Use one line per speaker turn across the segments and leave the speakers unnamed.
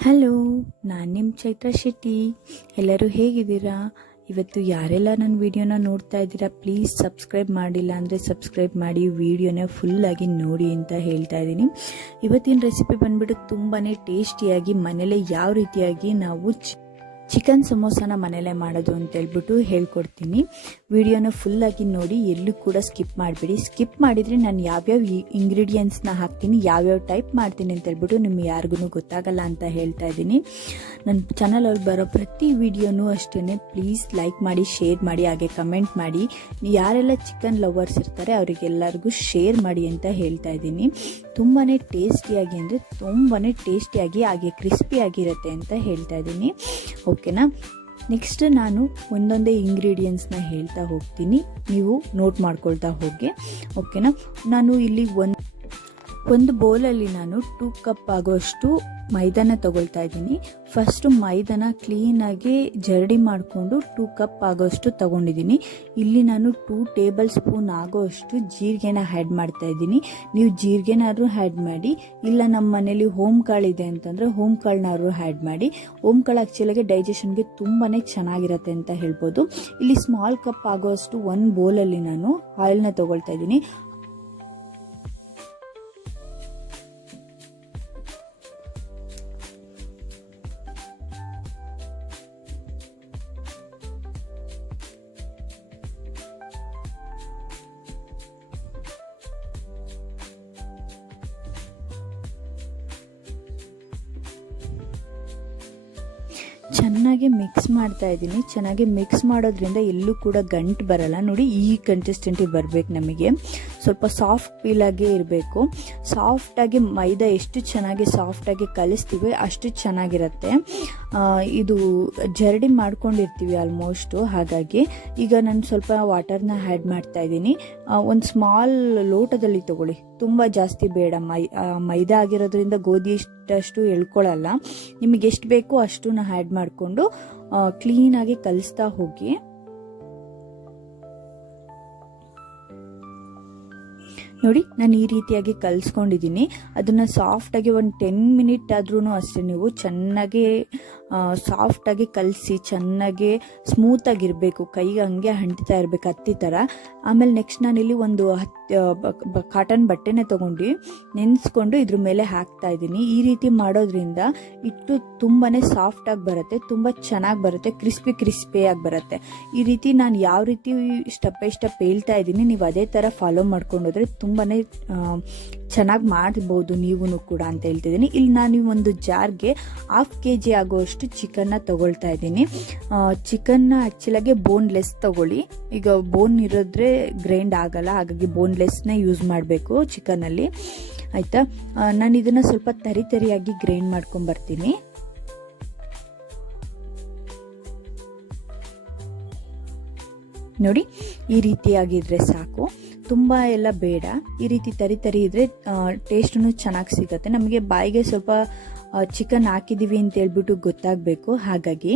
Hello, ನಾನು ನಿಮ್ಮ ಚೈತ್ರ ಶೆಟ್ಟಿ. ಎಲ್ಲರೂ ಹೇಗಿದ್ದೀರಾ? ಇವತ್ತು ಯಾರೆಲ್ಲ ನನ್ನ ವಿಡಿಯೋನ ನೋಡ್ತಾ ಇದ್ದೀರಾ ಪ್ಲೀಸ್ ಸಬ್ಸ್ಕ್ರೈಬ್ ಮಾಡಿಲ್ಲ ಅಂದರೆ ಸಬ್ಸ್ಕ್ರೈಬ್ ಮಾಡಿ, ವಿಡಿಯೋನ ಫುಲ್ಲಾಗಿ ನೋಡಿ ಅಂತ ಹೇಳ್ತಾ ಇದ್ದೀನಿ. ಇವತ್ತಿನ ರೆಸಿಪಿ ಬಂದ್ಬಿಟ್ಟು ತುಂಬಾ ಟೇಸ್ಟಿಯಾಗಿ ಮನೇಲೆ ಯಾವ ರೀತಿಯಾಗಿ ನಾವು ಚಿಕನ್ ಸಮೋಸನ ಮನೇಲೆ ಮಾಡೋದು ಅಂತ ಹೇಳ್ಬಿಟ್ಟು ಹೇಳ್ಕೊಡ್ತೀನಿ. ವಿಡಿಯೋನ ಫುಲ್ಲಾಗಿ ನೋಡಿ, ಎಲ್ಲೂ ಕೂಡ ಸ್ಕಿಪ್ ಮಾಡಬೇಡಿ. ಸ್ಕಿಪ್ ಮಾಡಿದರೆ ನಾನು ಯಾವ್ಯಾವ ಇಂಗ್ರೀಡಿಯೆಂಟ್ಸ್ನ ಹಾಕ್ತೀನಿ, ಯಾವ್ಯಾವ ಟೈಪ್ ಮಾಡ್ತೀನಿ ಅಂತ ಹೇಳ್ಬಿಟ್ಟು ನಿಮ್ಗೆ ಯಾರಿಗೂ ಗೊತ್ತಾಗಲ್ಲ ಅಂತ ಹೇಳ್ತಾ ಇದ್ದೀನಿ. ನನ್ನ ಚಾನಲಲ್ಲಿ ಬರೋ ಪ್ರತಿ ವಿಡಿಯೋನೂ ಅಷ್ಟೇ ಪ್ಲೀಸ್ ಲೈಕ್ ಮಾಡಿ ಶೇರ್ ಮಾಡಿ, ಹಾಗೆ ಕಮೆಂಟ್ ಮಾಡಿ. ಯಾರೆಲ್ಲ ಚಿಕನ್ ಲವರ್ಸ್ ಇರ್ತಾರೆ, ಅವರಿಗೆಲ್ಲರಿಗೂ ಶೇರ್ ಮಾಡಿ ಅಂತ ಹೇಳ್ತಾ ಇದ್ದೀನಿ. ತುಂಬಾ ಟೇಸ್ಟಿಯಾಗಿ ಅಂದರೆ ತುಂಬಾ ಟೇಸ್ಟಿಯಾಗಿ ಹಾಗೆ ಕ್ರಿಸ್ಪಿಯಾಗಿರುತ್ತೆ ಅಂತ ಹೇಳ್ತಾ ಇದ್ದೀನಿ. ಓಕೆನಾ? ನೆಕ್ಸ್ಟ್ ನಾನು ಒಂದೊಂದೇ ಇಂಗ್ರೀಡಿಯೆಂಟ್ಸ್ನ ಹೇಳ್ತಾ ಹೋಗ್ತೀನಿ. ನೀವು ನೋಟ್ ಮಾಡ್ಕೊಳ್ತಾ ಹೋಗಿ. ಓಕೆನಾ? ನಾನು ಇಲ್ಲಿ ಒಂದು ಒಂದು ಬೌಲಲ್ಲಿ ನಾನು ಟೂ ಕಪ್ ಆಗೋಷ್ಟು ಮೈದಾನ ತಗೊಳ್ತಾ ಇದ್ದೀನಿ. ಫಸ್ಟು ಮೈದಾನ ಕ್ಲೀನಾಗಿ ಜರಡಿ ಮಾಡಿಕೊಂಡು ಟೂ ಕಪ್ ಆಗೋಷ್ಟು ತಗೊಂಡಿದ್ದೀನಿ. ಇಲ್ಲಿ ನಾನು ಟೂ ಟೇಬಲ್ ಸ್ಪೂನ್ ಆಗೋಷ್ಟು ಜೀರಿಗೆನ ಆ್ಯಡ್ ಮಾಡ್ತಾ ಇದ್ದೀನಿ. ನೀವು ಜೀರಿಗೆನಾದ್ರೂ ಆ್ಯಡ್ ಮಾಡಿ, ಇಲ್ಲ ನಮ್ಮ ಮನೇಲಿ ಹೋಮ್ ಕಾಳಿದೆ ಅಂತಂದರೆ ಹೋಮ್ ಕಾಳನ್ನಾದ್ರೂ ಆ್ಯಡ್ ಮಾಡಿ. ಹೋಮ್ ಕಾಳು ಆ್ಯಕ್ಚುಲಾಗಿ ಡೈಜೆಷನ್ಗೆ ತುಂಬಾ ಚೆನ್ನಾಗಿರುತ್ತೆ ಅಂತ ಹೇಳ್ಬೋದು. ಇಲ್ಲಿ ಸ್ಮಾಲ್ ಕಪ್ ಆಗೋಷ್ಟು ಒಂದು ಬೌಲಲ್ಲಿ ನಾನು ಆಯಿಲ್ನ ತೊಗೊಳ್ತಾ ಇದ್ದೀನಿ. ಚೆನ್ನಾಗಿ ಮಿಕ್ಸ್ ಮಾಡ್ತಾ ಇದ್ದೀನಿ. ಚೆನ್ನಾಗಿ ಮಿಕ್ಸ್ ಮಾಡೋದ್ರಿಂದ ಎಲ್ಲೂ ಕೂಡ ಗಂಟು ಬರಲ್ಲ. ನೋಡಿ, ಈ ಕನ್ಸಿಸ್ಟೆಂಟಿಗೆ ಬರಬೇಕು ನಮಗೆ. ಸ್ವಲ್ಪ ಸಾಫ್ಟ್ ಫೀಲಾಗೇ ಇರಬೇಕು. ಸಾಫ್ಟಾಗಿ ಮೈದಾ ಎಷ್ಟು ಚೆನ್ನಾಗಿ ಸಾಫ್ಟಾಗಿ ಕಲಿಸ್ತೀವಿ ಅಷ್ಟು ಚೆನ್ನಾಗಿರುತ್ತೆ. ಇದು ಜರಡಿ ಮಾಡ್ಕೊಂಡಿರ್ತೀವಿ ಆಲ್ಮೋಸ್ಟು ಹಾಗಾಗಿ ಈಗ ನಾನು ಸ್ವಲ್ಪ ವಾಟರ್ನ ಆ್ಯಡ್ ಮಾಡ್ತಾ ಇದ್ದೀನಿ. ಒಂದು ಸ್ಮಾಲ್ ಲೋಟದಲ್ಲಿ ತಗೊಳ್ಳಿ. ತುಂಬ ಜಾಸ್ತಿ ಬೇಡ. ಮೈ ಮೈದಾ ಆಗಿರೋದ್ರಿಂದ ಗೋಧಿ ಇಷ್ಟಷ್ಟು ಎಳ್ಕೊಳ್ಳಲ್ಲ ನಿಮಗೆ ಎಷ್ಟು ಬೇಕೋ ಅಷ್ಟನ್ನ ಆ್ಯಡ್ ಮಾಡಿಕೊಂಡು ಕ್ಲೀನಾಗಿ ಕಲಿಸ್ತಾ ಹೋಗಿ. ನೋಡಿ ನಾನು ಈ ರೀತಿಯಾಗಿ ಕಲಿಸ್ಕೊಂಡಿದ್ದೀನಿ ಅದನ್ನು ಸಾಫ್ಟಾಗಿ ಒಂದು ಟೆನ್ ಮಿನಿಟ್ ಆದ್ರೂ ಅಷ್ಟೇ ನೀವು ಚೆನ್ನಾಗಿ ಸಾಫ್ಟಾಗಿ ಕಲಸಿ, ಚೆನ್ನಾಗಿ ಸ್ಮೂತಾಗಿರಬೇಕು ಕೈಗೆ ಹಂಗೆ ಹಂಟಿತಾ ಇರಬೇಕು, ಹತ್ತಿ ಥರ ಆಮೇಲೆ ನೆಕ್ಸ್ಟ್ ನಾನಿಲ್ಲಿ ಒಂದು ಕಾಟನ್ ಬಟ್ಟೆನೇ ತೊಗೊಂಡು ನೆನೆಸ್ಕೊಂಡು ಇದ್ರ ಮೇಲೆ ಹಾಕ್ತಾ ಇದ್ದೀನಿ. ಈ ರೀತಿ ಮಾಡೋದ್ರಿಂದ ಇಟ್ಟು ತುಂಬಾ ಸಾಫ್ಟಾಗಿ ಬರುತ್ತೆ, ತುಂಬ ಚೆನ್ನಾಗಿ ಬರುತ್ತೆ ಕ್ರಿಸ್ಪಿ ಕ್ರಿಸ್ಪಿಯಾಗಿ ಬರುತ್ತೆ. ಈ ರೀತಿ ನಾನು ಯಾವ ರೀತಿ ಸ್ಟೆಪ್ ಬೈ ಸ್ಟೆಪ್ ಹೇಳ್ತಾ ಇದ್ದೀನಿ. ನೀವು ಅದೇ ಥರ ಫಾಲೋ ಮಾಡ್ಕೊಂಡೋದ್ರೆ ತುಂಬಾ ಚೆನ್ನಾಗಿ ಮಾಡ್ಬೋದು ನೀವು ಕೂಡ ಅಂತ ಹೇಳ್ತಿದ್ದೀನಿ. ಇಲ್ಲಿ ನಾನು ಒಂದು ಜಾರ್ಗೆ ಹಾಫ್ ಕೆ ಜಿ ಆಗುವಷ್ಟು ಚಿಕನ್ನ ತೊಗೊಳ್ತಾ ಇದ್ದೀನಿ. ಚಿಕನ್ನ ಆ್ಯಕ್ಚುಲಾಗಿ ಬೋನ್ಲೆಸ್ ತಗೊಳ್ಳಿ. ಈಗ ಬೋನ್ ಇರೋದ್ರೆ ಗ್ರೈಂಡ್ ಆಗಲ್ಲ, ಹಾಗಾಗಿ ಬೋನ್ಲೆಸ್ನೇ ಯೂಸ್ ಮಾಡಬೇಕು ಚಿಕನಲ್ಲಿ ಆಯಿತಾ? ನಾನು ಇದನ್ನು ಸ್ವಲ್ಪ ತರಿ ತರಿಯಾಗಿ ಗ್ರೈಂಡ್ ಮಾಡ್ಕೊಂಬರ್ತೀನಿ ನೋಡಿ, ಈ ರೀತಿಯಾಗಿದ್ರೆ ಸಾಕು. ತುಂಬ ಎಲ್ಲ ಬೇಡ. ಈ ರೀತಿ ತರಿ ತರಿ ಇದ್ರೆ ಟೇಸ್ಟೂ ಚೆನ್ನಾಗಿ ಸಿಗುತ್ತೆ. ನಮಗೆ ಬಾಯಿಗೆ ಸ್ವಲ್ಪ ಚಿಕನ್ ಹಾಕಿದ್ದೀವಿ ಅಂತ ಹೇಳ್ಬಿಟ್ಟು ಗೊತ್ತಾಗಬೇಕು. ಹಾಗಾಗಿ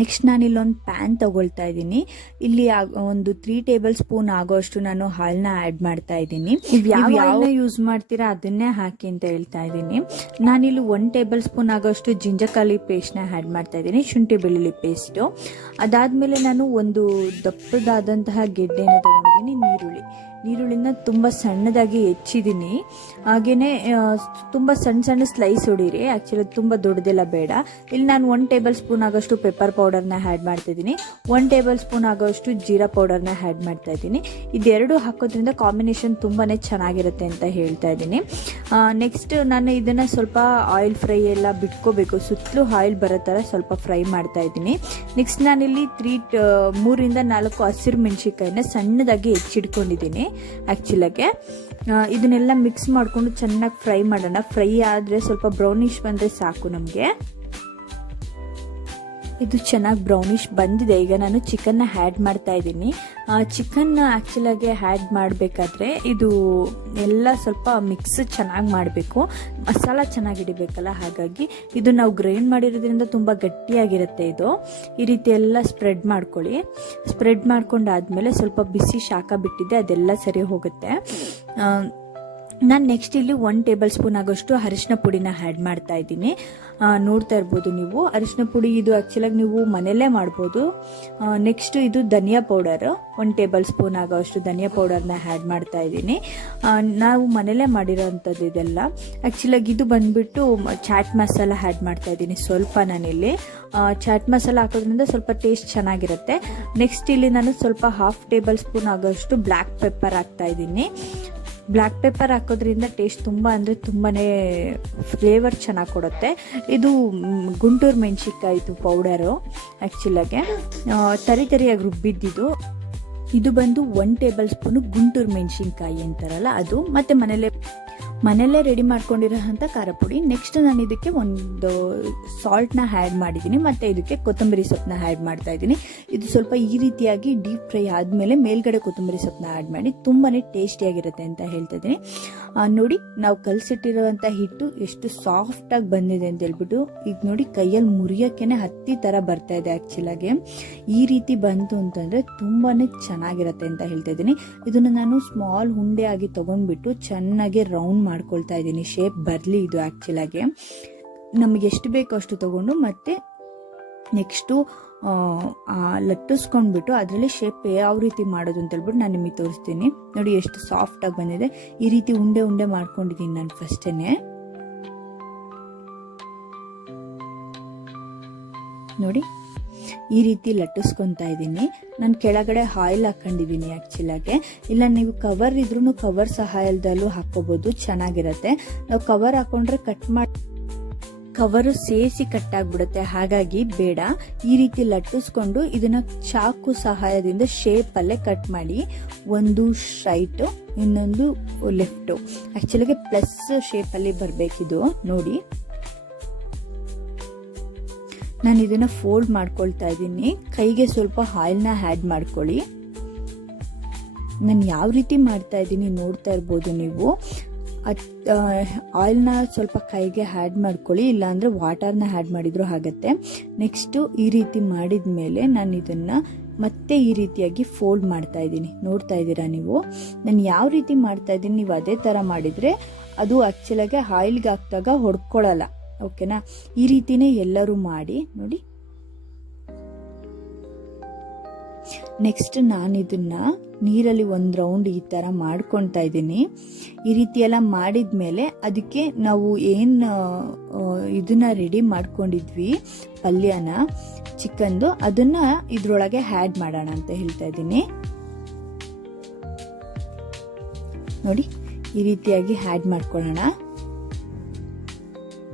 ನೆಕ್ಸ್ಟ್ ನಾನು ಇಲ್ಲೊಂದು ಪ್ಯಾನ್ ತಗೊಳ್ತಾ ಇದ್ದೀನಿ. ಇಲ್ಲಿ ಒಂದು ತ್ರೀ ಟೇಬಲ್ ಸ್ಪೂನ್ ಆಗೋಷ್ಟು ನಾನು ಹಾಲನ್ನ ಆ್ಯಡ್ ಮಾಡ್ತಾ ಇದ್ದೀನಿ. ಯಾವ ಯೂಸ್ ಮಾಡ್ತೀರಾ ಅದನ್ನೇ ಹಾಕಿ ಅಂತ ಹೇಳ್ತಾ ಇದ್ದೀನಿ. ನಾನಿಲ್ಲಿ ಒನ್ ಟೇಬಲ್ ಸ್ಪೂನ್ ಆಗೋಷ್ಟು ಜಿಂಜಕಾಲಿ ಪೇಸ್ಟ್ನ ಆ್ಯಡ್ ಮಾಡ್ತಾ ಇದ್ದೀನಿ ಶುಂಠಿ ಬೆಳ್ಳುಳ್ಳಿ ಪೇಸ್ಟು ಅದಾದಮೇಲೆ ನಾನು ಒಂದು ದಪ್ಪದಾದಂತಹ ಗೆಡ್ಡೆನ ತಗೊಂಡಿದ್ದೀನಿ ನೀರುಳ್ಳಿ. ನೀರುಳ್ಳಿನ ತುಂಬ ಸಣ್ಣದಾಗಿ ಹೆಚ್ಚಿದ್ದೀನಿ. ಹಾಗೆಯೇ ತುಂಬ ಸಣ್ಣ ಸಣ್ಣ ಸ್ಲೈಸ್ ಹೊಡೀರಿ. ಆ್ಯಕ್ಚುಲಿ ತುಂಬ ದೊಡ್ಡದೆಲ್ಲ ಬೇಡ. ಇಲ್ಲಿ ನಾನು ಒನ್ ಟೇಬಲ್ ಸ್ಪೂನ್ ಆಗೋಷ್ಟು ಪೆಪ್ಪರ್ ಪೌಡರ್ನ ಆ್ಯಡ್ ಮಾಡ್ತಾಯಿದ್ದೀನಿ ಒನ್ ಟೇಬಲ್ ಸ್ಪೂನ್ ಆಗೋಷ್ಟು ಜೀರಾ ಪೌಡರ್ನ ಆ್ಯಡ್ ಮಾಡ್ತಾ ಇದ್ದೀನಿ. ಇದೆರಡು ಹಾಕೋದ್ರಿಂದ ಕಾಂಬಿನೇಷನ್ ತುಂಬಾ ಚೆನ್ನಾಗಿರುತ್ತೆ ಅಂತ ಹೇಳ್ತಾ ಇದ್ದೀನಿ. ನೆಕ್ಸ್ಟ್ ನಾನು ಇದನ್ನು ಸ್ವಲ್ಪ ಆಯಿಲ್ ಫ್ರೈ ಎಲ್ಲ ಬಿಟ್ಕೋಬೇಕು. ಸುತ್ತಲೂ ಆಯಿಲ್ ಬರೋ ಥರ ಸ್ವಲ್ಪ ಫ್ರೈ ಮಾಡ್ತಾ ಇದ್ದೀನಿ. ನೆಕ್ಸ್ಟ್ ನಾನಿಲ್ಲಿ ತ್ರೀ ಮೂರಿಂದ ನಾಲ್ಕು ಹಸಿರು ಮೆಣಸಿಕಾಯಿನ ಸಣ್ಣದಾಗಿ ಹೆಚ್ಚಿಡ್ಕೊಂಡಿದ್ದೀನಿ ಆ್ಯಕ್ಚುಲಾಗೆ ಇದನ್ನೆಲ್ಲ ಮಿಕ್ಸ್ ಮಾಡಿಕೊಂಡು ಚೆನ್ನಾಗಿ ಫ್ರೈ ಮಾಡೋಣ. ಫ್ರೈ ಆದರೆ ಸ್ವಲ್ಪ ಬ್ರೌನಿಶ್ ಬಂದರೆ ಸಾಕು ನಮಗೆ. ಇದು ಚೆನ್ನಾಗಿ ಬ್ರೌನಿಶ್ ಬಂದಿದೆ. ಈಗ ನಾನು ಚಿಕನ್ನ ಹ್ಯಾಡ್ ಮಾಡ್ತಾ ಇದ್ದೀನಿ. ಚಿಕನ್ನ ಆ್ಯಕ್ಚುಲಾಗಿ ಹ್ಯಾಡ್ ಮಾಡಬೇಕಾದ್ರೆ ಇದು ಎಲ್ಲ ಸ್ವಲ್ಪ ಮಿಕ್ಸ್ ಚೆನ್ನಾಗಿ ಮಾಡಬೇಕು. ಮಸಾಲ ಚೆನ್ನಾಗಿ ಹಿಡಿಬೇಕಲ್ಲ, ಹಾಗಾಗಿ ಇದು ನಾವು ಗ್ರೈಂಡ್ ಮಾಡಿರೋದ್ರಿಂದ ತುಂಬ ಗಟ್ಟಿಯಾಗಿರುತ್ತೆ ಇದು. ಈ ರೀತಿ ಎಲ್ಲ ಸ್ಪ್ರೆಡ್ ಮಾಡ್ಕೊಳ್ಳಿ. ಸ್ಪ್ರೆಡ್ ಮಾಡ್ಕೊಂಡಾದ್ಮೇಲೆ ಸ್ವಲ್ಪ ಬಿಸಿ ಶಾಖ ಬಿಟ್ಟಿದೆ, ಅದೆಲ್ಲ ಸರಿ ಹೋಗುತ್ತೆ. ನಾನು ನೆಕ್ಸ್ಟ್ ಇಲ್ಲಿ ಒನ್ ಟೇಬಲ್ ಸ್ಪೂನ್ ಆಗೋಷ್ಟು ಅರಿಶಿನ ಪುಡಿನ ಆ್ಯಡ್ ಮಾಡ್ತಾ ಇದ್ದೀನಿ. ನೋಡ್ತಾ ಇರ್ಬೋದು ನೀವು. ಅರಿಶಿನ ಪುಡಿ ಇದು ಆ್ಯಕ್ಚುಲಾಗಿ ನೀವು ಮನೆಯಲ್ಲೇ ಮಾಡ್ಬೋದು. ನೆಕ್ಸ್ಟ್ ಇದು ಧನಿಯಾ ಪೌಡರ್ ಒನ್ ಟೇಬಲ್ ಸ್ಪೂನ್ ಆಗೋಷ್ಟು ಧನಿಯಾ ಪೌಡರ್ನ ಆ್ಯಡ್ ಮಾಡ್ತಾ ಇದ್ದೀನಿ. ನಾವು ಮನೆಯಲ್ಲೇ ಮಾಡಿರೋ ಅಂಥದ್ದು ಇದೆಲ್ಲ ಆ್ಯಕ್ಚುಲಾಗಿ ಇದು ಬಂದುಬಿಟ್ಟು ಚಾಟ್ ಮಸಾಲ ಆ್ಯಡ್ ಮಾಡ್ತಾ ಇದ್ದೀನಿ ಸ್ವಲ್ಪ ನಾನಿಲ್ಲಿ ಚಾಟ್ ಮಸಾಲ ಹಾಕೋದ್ರಿಂದ ಸ್ವಲ್ಪ ಟೇಸ್ಟ್ ಚೆನ್ನಾಗಿರುತ್ತೆ. ನೆಕ್ಸ್ಟ್ ಇಲ್ಲಿ ನಾನು ಸ್ವಲ್ಪ ಹಾಫ್ ಟೇಬಲ್ ಸ್ಪೂನ್ ಆಗೋಷ್ಟು ಬ್ಲ್ಯಾಕ್ ಪೆಪ್ಪರ್ ಹಾಕ್ತಾ ಇದ್ದೀನಿ. ಬ್ಲ್ಯಾಕ್ ಪೆಪ್ಪರ್ ಹಾಕೋದ್ರಿಂದ ಟೇಸ್ಟ್ ತುಂಬ ಅಂದರೆ ತುಂಬಾ ಫ್ಲೇವರ್ ಚೆನ್ನಾಗಿ ಕೊಡುತ್ತೆ. ಇದು ಗುಂಟೂರು ಮೆಣಸಿನ್ಕಾಯಿದು ಪೌಡರು ಆ್ಯಕ್ಚುಲಾಗೆ ತರಿ ತರಿಯಾಗಿ ರುಬ್ಬಿದ್ದಿದ್ದು. ಇದು ಬಂದು ಒನ್ ಟೇಬಲ್ ಸ್ಪೂನು ಗುಂಟೂರು ಮೆಣಸಿನ್ಕಾಯಿ ಅಂತಾರಲ್ಲ ಅದು. ಮತ್ತು ಮನೇಲೆ ಮನೆಯಲ್ಲೇ ರೆಡಿ ಮಾಡ್ಕೊಂಡಿರೋಂಥ ಖಾರ ಪುಡಿ. ನೆಕ್ಸ್ಟ್ ನಾನು ಇದಕ್ಕೆ ಒಂದು ಸಾಲ್ಟ್ನ ಆ್ಯಡ್ ಮಾಡಿದ್ದೀನಿ. ಮತ್ತು ಇದಕ್ಕೆ ಕೊತ್ತಂಬರಿ ಸೊಪ್ಪನ್ನ ಆ್ಯಡ್ ಮಾಡ್ತಾ ಇದ್ದೀನಿ. ಇದು ಸ್ವಲ್ಪ ಈ ರೀತಿಯಾಗಿ ಡೀಪ್ ಫ್ರೈ ಆದಮೇಲೆ ಮೇಲ್ಗಡೆ ಕೊತ್ತಂಬರಿ ಸೊಪ್ಪನ್ನ ಆ್ಯಡ್ ಮಾಡಿ ತುಂಬಾ ಟೇಸ್ಟಿಯಾಗಿರುತ್ತೆ ಅಂತ ಹೇಳ್ತಾ ಇದ್ದೀನಿ. ನೋಡಿ, ನಾವು ಕಲಸಿಟ್ಟಿರುವಂಥ ಹಿಟ್ಟು ಎಷ್ಟು ಸಾಫ್ಟಾಗಿ ಬಂದಿದೆ ಅಂತ ಹೇಳ್ಬಿಟ್ಟು, ಈಗ ನೋಡಿ ಕೈಯಲ್ಲಿ ಮುರಿಯೋಕ್ಕೇ ಹತ್ತಿ ಥರ ಬರ್ತಾ ಇದೆ ಆ್ಯಕ್ಚುಲಾಗಿ ಈ ರೀತಿ ಬಂತು ಅಂತಂದರೆ ತುಂಬಾ ಚೆನ್ನಾಗಿರುತ್ತೆ ಅಂತ ಹೇಳ್ತಾ ಇದ್ದೀನಿ. ಇದನ್ನು ನಾನು ಸ್ಮಾಲ್ ಹುಂಡೆ ಆಗಿ ತೊಗೊಂಡ್ಬಿಟ್ಟು ಚೆನ್ನಾಗಿ ರೌಂಡ್ ಮಾಡ್ಕೊಳ್ತಾ ಇದ್ದೀನಿ. ಶೇಪ್ ಬರಲಿ ಇದು ಆ್ಯಕ್ಚುಲಾಗಿ ನಮಗೆ ಎಷ್ಟು ಬೇಕೋ ಅಷ್ಟು ತೊಗೊಂಡು ಮತ್ತೆ ನೆಕ್ಸ್ಟು ಲಟ್ಟಿಸ್ಕೊಂಡ್ಬಿಟ್ಟು ಅದರಲ್ಲಿ ಶೇಪ್ ಯಾವ ರೀತಿ ಮಾಡೋದು ಅಂತ ಹೇಳ್ಬಿಟ್ಟು ನಾನು ನಿಮಗೆ ತೋರಿಸ್ತೀನಿ. ನೋಡಿ ಎಷ್ಟು ಸಾಫ್ಟಾಗಿ ಬಂದಿದೆ. ಈ ರೀತಿ ಉಂಡೆ ಉಂಡೆ ಮಾಡ್ಕೊಂಡಿದ್ದೀನಿ ನಾನು ಫಸ್ಟೇ ನೋಡಿ. ಈ ರೀತಿ ಲಟ್ಟಿಸ್ಕೊತಾ ಇದ್ದೀನಿ. ನಾನು ಕೆಳಗಡೆ ಆಯಿಲ್ ಹಾಕೊಂಡಿದ್ದೀನಿ ಆ್ಯಕ್ಚುಲಾಗೆ ಇಲ್ಲ, ನೀವು ಕವರ್ ಇದ್ರೂ ಕವರ್ ಸಹಾಯದಲ್ಲೂ ಹಾಕೋಬೋದು ಚೆನ್ನಾಗಿರುತ್ತೆ. ನಾವು ಕವರ್ ಹಾಕೊಂಡ್ರೆ ಕಟ್ ಮಾಡಿ ಕವರು ಸೇರಿಸಿ ಕಟ್ಟಾಗ್ಬಿಡುತ್ತೆ ಹಾಗಾಗಿ ಬೇಡ. ಈ ರೀತಿ ಲಟ್ಟಿಸ್ಕೊಂಡು ಇದನ್ನ ಚಾಕು ಸಹಾಯದಿಂದ ಶೇಪಲ್ಲೇ ಕಟ್ ಮಾಡಿ, ಒಂದು ಸ್ಟ್ರೈಟು ಇನ್ನೊಂದು ಲೆಫ್ಟು ಆ್ಯಕ್ಚುಲಿಗೆ ಪ್ಲಸ್ ಶೇಪಲ್ಲಿ ಬರಬೇಕಿದು, ನೋಡಿ. ನಾನು ಇದನ್ನ ಫೋಲ್ಡ್ ಮಾಡ್ಕೊಳ್ತಾ ಇದ್ದೀನಿ. ಕೈಗೆ ಸ್ವಲ್ಪ ಆಯಿಲ್ನ ಆ್ಯಡ್ ಮಾಡ್ಕೊಳ್ಳಿ. ನಾನು ಯಾವ ರೀತಿ ಮಾಡ್ತಾ ಇದ್ದೀನಿ ನೋಡ್ತಾ ಇರ್ಬೋದು ನೀವು. ಆಯಿಲ್ನ ಸ್ವಲ್ಪ ಕೈಗೆ ಆ್ಯಡ್ ಮಾಡ್ಕೊಳ್ಳಿ, ಇಲ್ಲಾಂದರೆ ವಾಟರ್ನ ಆ್ಯಡ್ ಮಾಡಿದರೂ ಆಗುತ್ತೆ. ನೆಕ್ಸ್ಟು ಈ ರೀತಿ ಮಾಡಿದ ಮೇಲೆ ನಾನು ಇದನ್ನು ಮತ್ತೆ ಈ ರೀತಿಯಾಗಿ ಫೋಲ್ಡ್ ಮಾಡ್ತಾ ಇದ್ದೀನಿ. ನೋಡ್ತಾ ಇದ್ದೀರಾ ನೀವು? ನಾನು ಯಾವ ರೀತಿ ಮಾಡ್ತಾ ಇದ್ದೀನಿ, ನೀವು ಅದೇ ಥರ ಮಾಡಿದರೆ ಅದು ಆ್ಯಕ್ಚುಲಾಗಿ ಆಯಿಲ್ಗೆ ಹಾಕಿದಾಗ ಹೊಡ್ಕೊಳ್ಳಲ್ಲ ಓಕೆನಾ? ಈ ರೀತಿನೇ ಎಲ್ಲರೂ ಮಾಡಿ, ನೋಡಿ. ನೆಕ್ಸ್ಟ್ ನಾನು ಇದನ್ನ ನೀರಲ್ಲಿ ಒಂದು ರೌಂಡ್ ಈ ಥರ ಮಾಡ್ಕೊತಾ ಇದ್ದೀನಿ. ಈ ರೀತಿ ಎಲ್ಲ ಮಾಡಿದ ಮೇಲೆ ಅದಕ್ಕೆ ನಾವು ಏನು ಇದನ್ನ ರೆಡಿ ಮಾಡ್ಕೊಂಡಿದ್ವಿ, ಪಲ್ಯನ, ಚಿಕನ್ದು, ಅದನ್ನ ಇದ್ರೊಳಗೆ ಹ್ಯಾಡ್ ಮಾಡೋಣ ಅಂತ ಹೇಳ್ತಾ ಇದ್ದೀನಿ. ನೋಡಿ, ಈ ರೀತಿಯಾಗಿ ಹ್ಯಾಡ್ ಮಾಡ್ಕೊಳ್ಳೋಣ.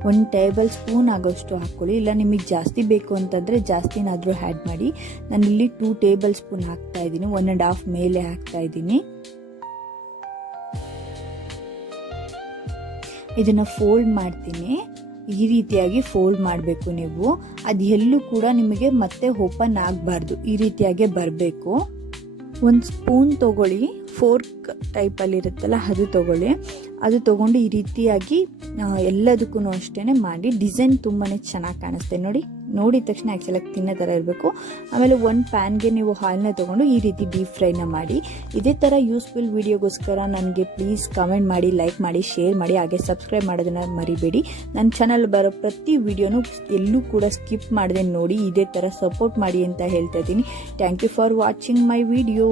ಒಂದು ಟೇಬಲ್ ಸ್ಪೂನ್ ಆಗೋಷ್ಟು ಹಾಕ್ಕೊಳ್ಳಿ. ಇಲ್ಲ, ನಿಮಗೆ ಜಾಸ್ತಿ ಬೇಕು ಅಂತಂದರೆ ಜಾಸ್ತಿನಾದರೂ ಆ್ಯಡ್ ಮಾಡಿ. ನಾನು ಇಲ್ಲಿ ಟೂ ಟೇಬಲ್ ಸ್ಪೂನ್ ಹಾಕ್ತಾ ಇದ್ದೀನಿ. ಒನ್ ಆ್ಯಂಡ್ ಹಾಫ್ ಮೇಲೆ ಹಾಕ್ತಾ ಇದ್ದೀನಿ. ಇದನ್ನು ಫೋಲ್ಡ್ ಮಾಡ್ತೀನಿ. ಈ ರೀತಿಯಾಗಿ ಫೋಲ್ಡ್ ಮಾಡಬೇಕು ನೀವು. ಅದು ಎಲ್ಲೂ ಕೂಡ ನಿಮಗೆ ಮತ್ತೆ ಓಪನ್ ಆಗಬಾರ್ದು. ಈ ರೀತಿಯಾಗೆ ಬರಬೇಕು. ಒಂದು ಸ್ಪೂನ್ ತಗೊಳ್ಳಿ. ಫೋರ್ಕ್ ಟೈಪಲ್ಲಿ ಇರುತ್ತಲ್ಲ, ಅದು ತಗೊಳ್ಳಿ. ಅದು ತಗೊಂಡು ಈ ರೀತಿಯಾಗಿ ಎಲ್ಲದಕ್ಕೂ ಅಷ್ಟೇ ಮಾಡಿ, ಡಿಸೈನ್ ತುಂಬಾ ಚೆನ್ನಾಗಿ ಕಾಣಿಸ್ತೆ. ನೋಡಿ, ನೋಡಿದ ತಕ್ಷಣ ಆ್ಯಕ್ಚುಲಾಗಿ ತಿನ್ನೋ ಥರ ಇರಬೇಕು. ಆಮೇಲೆ ಒಂದು ಪ್ಯಾನ್ಗೆ ನೀವು ಹಾಲನ್ನ ತೊಗೊಂಡು ಈ ರೀತಿ ಡೀಪ್ ಫ್ರೈನ ಮಾಡಿ. ಇದೇ ಥರ ಯೂಸ್ಫುಲ್ ವೀಡಿಯೋಗೋಸ್ಕರ ನನಗೆ ಪ್ಲೀಸ್ ಕಮೆಂಟ್ ಮಾಡಿ ಲೈಕ್ ಮಾಡಿ ಶೇರ್ ಮಾಡಿ. ಹಾಗೆ ಸಬ್ಸ್ಕ್ರೈಬ್ ಮಾಡೋದನ್ನು ಮರಿಬೇಡಿ. ನನ್ನ ಚಾನಲ್ ಬರೋ ಪ್ರತಿ ವಿಡಿಯೋನು ಎಲ್ಲೂ ಕೂಡ ಸ್ಕಿಪ್ ಮಾಡದೆ ನೋಡಿ. ಇದೇ ಥರ ಸಪೋರ್ಟ್ ಮಾಡಿ ಅಂತ ಹೇಳ್ತಾ ಇದ್ದೀನಿ. Thank you for watching my video